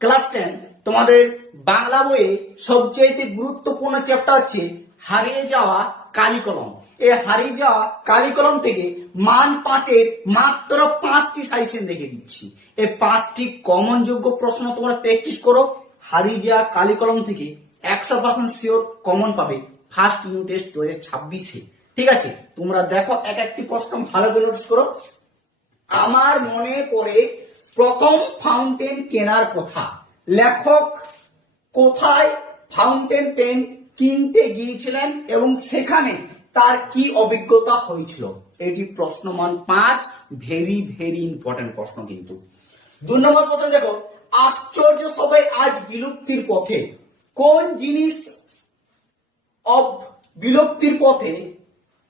Class 10 তোমাদের বাংলা বইয়ে সবচেয়ে গুরুত্বপূর্ণ চ্যাপ্টার হচ্ছে হারিয়ে যাওয়া কালি কলম। এই হারিয়ে যাওয়া কালি কলম থেকে মান 5-এর মাত্র 5টি সাজেশন দেখে দিচ্ছি। এই 5টি কমন যোগ্য প্রশ্ন তোমরা প্র্যাকটিস করো। হারিয়ে যাওয়া কালি কলম থেকে 100% শিওর কমন পাবে ফার্স্ট ইউনিট টেস্ট 2026-এ। ঠিক আছে, তোমরা দেখো এক একটি প্রশ্ন ভালো করে নোটিস করো। আমার মনে পড়ে প্রথম ফাউন্টেন কেনার কথা। লেখক কোথায় ফাউন্টেন পেন কিনতে গিয়েছিলেন এবং সেখানে তার কি অভিজ্ঞতা হয়েছিল? এটি প্রশ্ন মান 5, ভেরি ভেরি ইম্পর্টেন্ট প্রশ্ন। কিন্তু 2 নম্বর প্রশ্ন দেখো, আশ্চর্য সবাই আজ বিলুপ্তির পথে। কোন জিনিস বিলুপ্তির পথে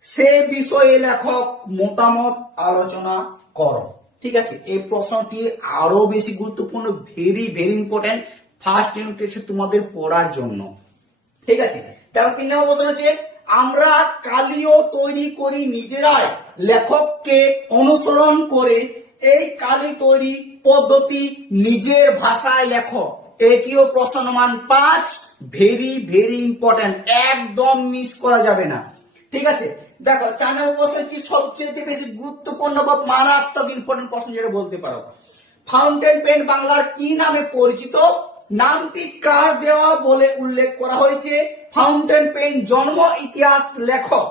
সে বিষয়ে লেখক মতামত আলোচনা করো। ঠিক আছে, এই প্রশ্নটি আরো বেশি গুরুত্বপূর্ণ, very very important first unit টেস্টে তোমাদের পড়ার জন্য। ঠিক আছে, তাহলে 3 নম্বর প্রশ্ন হচ্ছে, আমরা কালিও তৈরি করি নিজেরাই, লেখককে অনুসরণ করে এই কালি তৈরি পদ্ধতি নিজের ভাষায় লেখো। এটিও প্রশ্ন মান 5, ভেরি ভেরি ইম্পর্টেন্ট, একদম মিস করা যাবে না। ঠিক আছে, দেখো 4 নম্বর প্রশ্নটি সবচেয়ে বেশি গুরুত্বপূর্ণ বা মারাত্মক ইম্পর্টেন্ট প্রশ্ন যেটা বলতে পারো। ফাউন্টেন পেন বাংলার কি নামে পরিচিত? নামটি কার দেওয়া বলে উল্লেখ করা হয়েছে? ফাউন্টেন পেন জন্ম ইতিহাস লেখো।